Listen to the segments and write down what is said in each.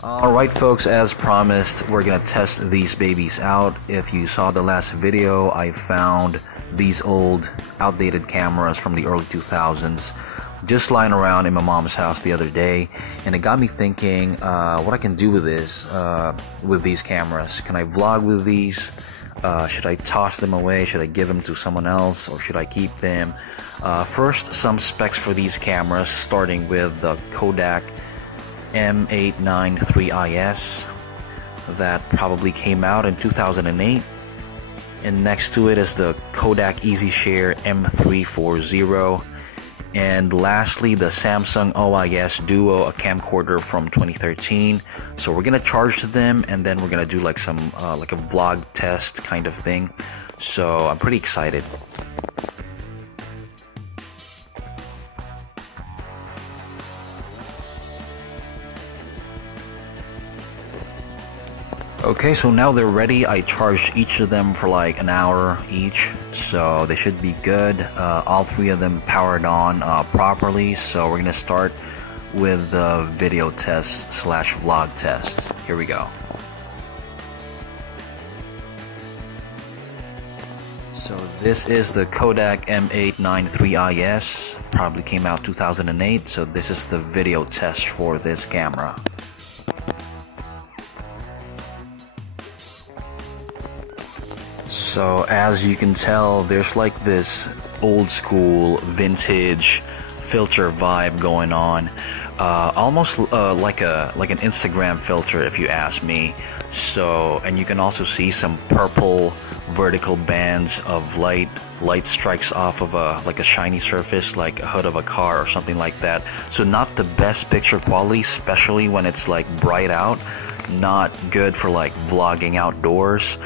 Alright folks, as promised, we're gonna test these babies out. If you saw the last video, I found these old outdated cameras from the early 2000s just lying around in my mom's house the other day, and it got me thinking what I can do with these cameras. Can I vlog with these? Should I toss them away? Should I give them to someone else, or should I keep them? First, some specs for these cameras, starting with the Kodak M89 3IS that probably came out in 2008, and next to it is the Kodak EasyShare M340, and lastly the Samsung OIS Duo Camcorder from 2013. So we're gonna charge them, and then we're gonna do like some like a vlog test kind of thing. So I'm pretty excited. Okay, so now they're ready. I charged each of them for like an hour each, so they should be good. All three of them powered on properly, so we're gonna start with the video test slash vlog test. Here we go. So this is the Kodak M89 3IS, probably came out 2008, so this is the video test for this camera. So as you can tell, there's like this old school vintage filter vibe going on, almost like an Instagram filter if you ask me. So, and you can also see some purple vertical bands of light strikes off of like a shiny surface, like a hood of a car or something like that. So not the best picture quality, especially when it's like bright out. Not good for like vlogging outdoors.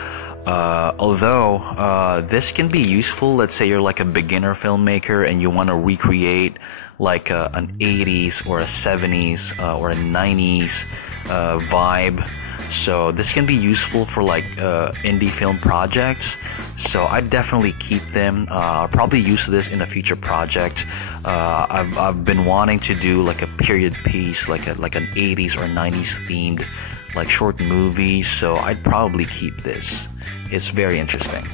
Although this can be useful. Let's say you're like a beginner filmmaker and you want to recreate like an 80s or a 70s or a 90s vibe. So this can be useful for like indie film projects. So I definitely keep them. I'll probably use this in a future project. I've been wanting to do like a period piece, like an 80s or 90s themed like short movie. So I'd probably keep this. It's very interesting.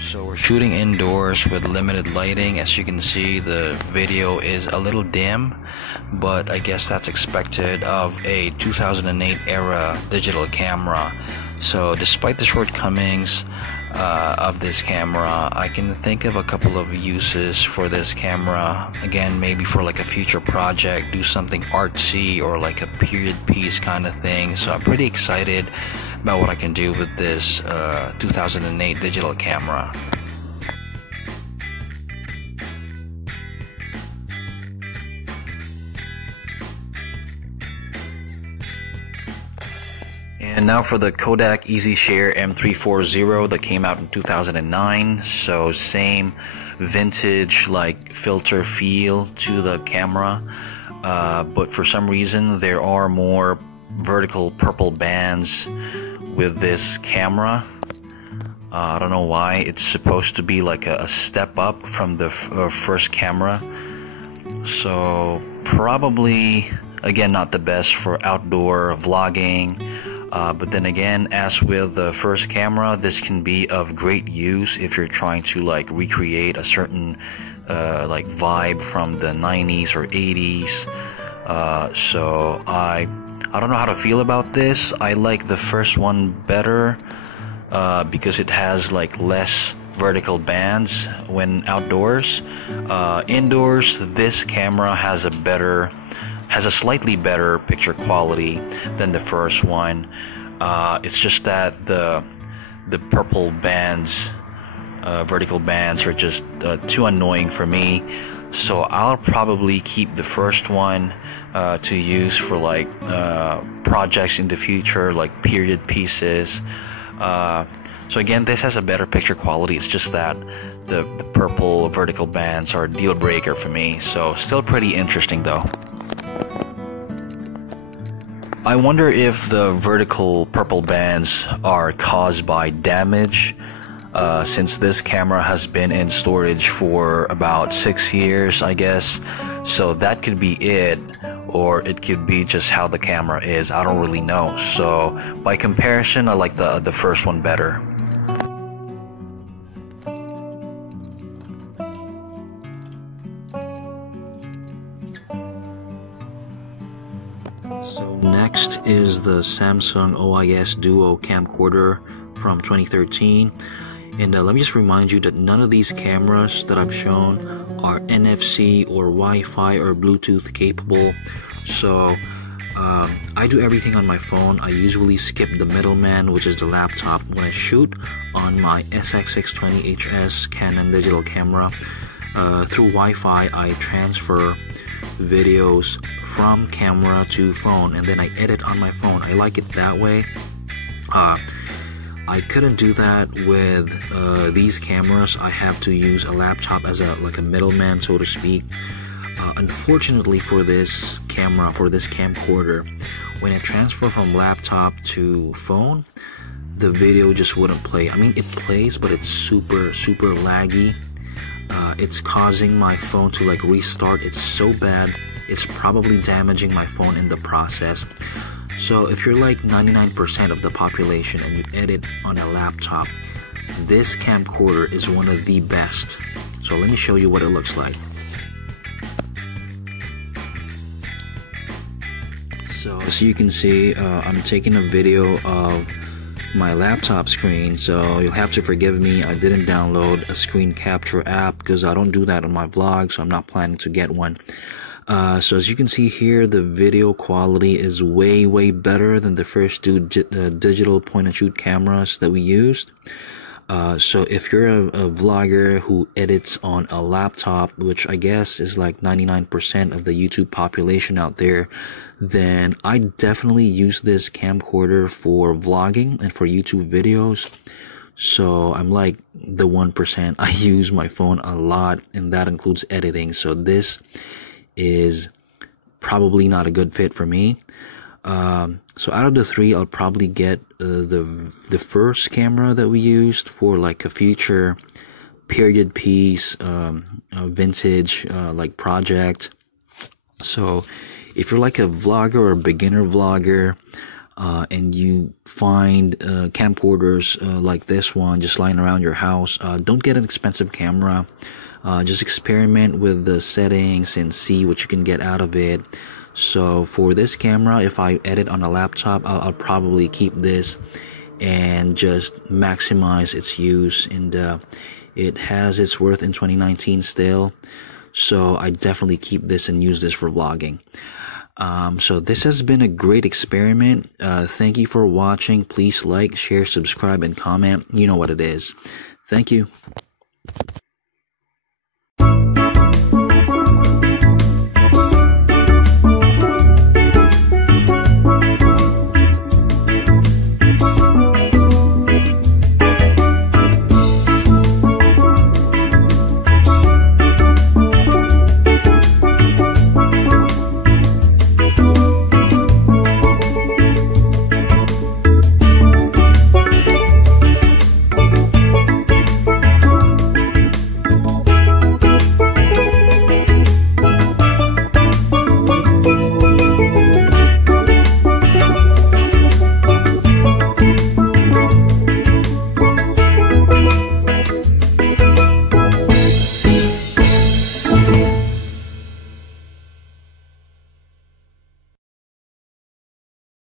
So we're shooting indoors with limited lighting. As you can see, the video is a little dim, but I guess that's expected of a 2008 era digital camera. So despite the shortcomings of this camera, I can think of a couple of uses for this camera. Again, maybe for like a future project, do something artsy or like a period piece kind of thing. So I'm pretty excited about what I can do with this 2008 digital camera. And now for the Kodak EasyShare M340 that came out in 2009. So same vintage like filter feel to the camera, but for some reason there are more vertical purple bands with this camera. I don't know why. It's supposed to be like a step up from the first camera. So probably, again, not the best for outdoor vlogging. But then again, as with the first camera, this can be of great use if you're trying to like recreate a certain like vibe from the 90s or 80s. So I don't know how to feel about this. I like the first one better because it has like less vertical bands when outdoors. Indoors, this camera has a slightly better picture quality than the first one. It's just that the purple bands, vertical bands, are just too annoying for me. So I'll probably keep the first one to use for like projects in the future, like period pieces. So again, this has a better picture quality. It's just that the purple vertical bands are a deal breaker for me. So still pretty interesting though. I wonder if the vertical purple bands are caused by damage, since this camera has been in storage for about 6 years, I guess. So that could be it, or it could be just how the camera is. I don't really know. So by comparison, I like the first one better. So next is the Samsung OIS Duo Camcorder from 2013. And let me just remind you that none of these cameras that I've shown are NFC or Wi-Fi or Bluetooth capable. So I do everything on my phone. I usually skip the middleman, which is the laptop, when I shoot on my SX620HS Canon digital camera. Through Wi-Fi, I transfer videos from camera to phone, and then I edit on my phone. I like it that way. I couldn't do that with these cameras. I have to use a laptop as like a middleman, so to speak. Unfortunately for this camera, for this camcorder, when I transfer from laptop to phone, the video just wouldn't play. I mean, it plays, but it's super laggy. It's causing my phone to like restart. It's so bad. It's probably damaging my phone in the process. So if you're like 99% of the population and you edit on a laptop, this camcorder is one of the best. So let me show you what it looks like. So as you can see, I'm taking a video of my laptop screen, so you'll have to forgive me. I didn't download a screen capture app because I don't do that on my vlog, so I'm not planning to get one. So as you can see here, the video quality is way better than the first two digital point and shoot cameras that we used. So if you're a vlogger who edits on a laptop, which I guess is like 99% of the YouTube population out there, then I definitely use this camcorder for vlogging and for YouTube videos. So I'm like the 1%. I use my phone a lot, and that includes editing. So this is probably not a good fit for me. So out of the three, I'll probably get the first camera that we used for like a future period piece, vintage like project. So if you're like a vlogger or a beginner vlogger, and you find camcorders like this one just lying around your house, don't get an expensive camera. Just experiment with the settings and see what you can get out of it. So for this camera, if I edit on a laptop, I'll probably keep this and just maximize its use, and it has its worth in 2019 still. So I definitely keep this and use this for vlogging. So this has been a great experiment. Thank you for watching. Please like, share, subscribe, and comment. You know what it is. Thank you.